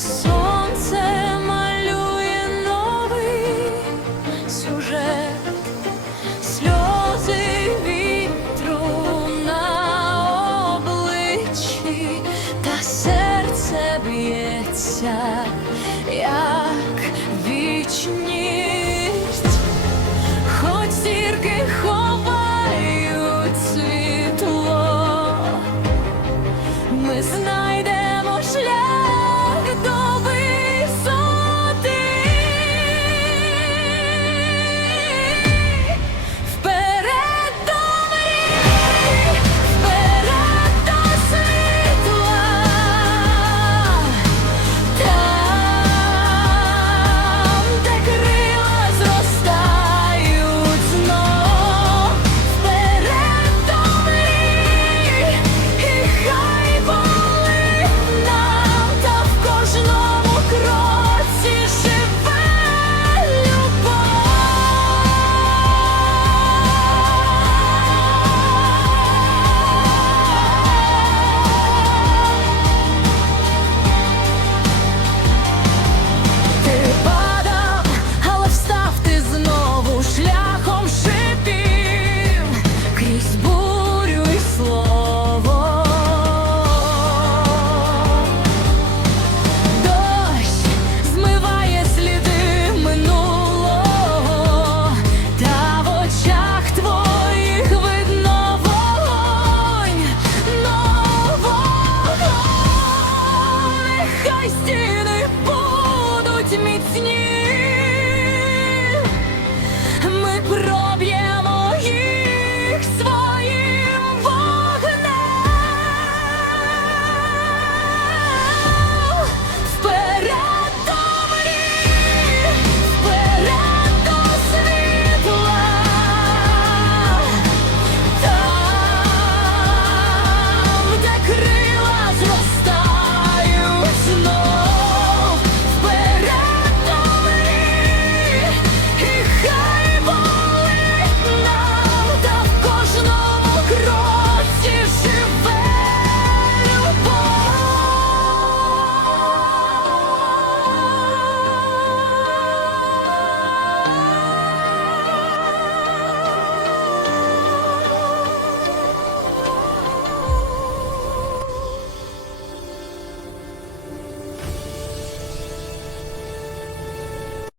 сонце малює новий сюжет, сльози вітру на обличчі, та серце б'ється, як вічність, хоч зірки ховають світло, ми знаємо.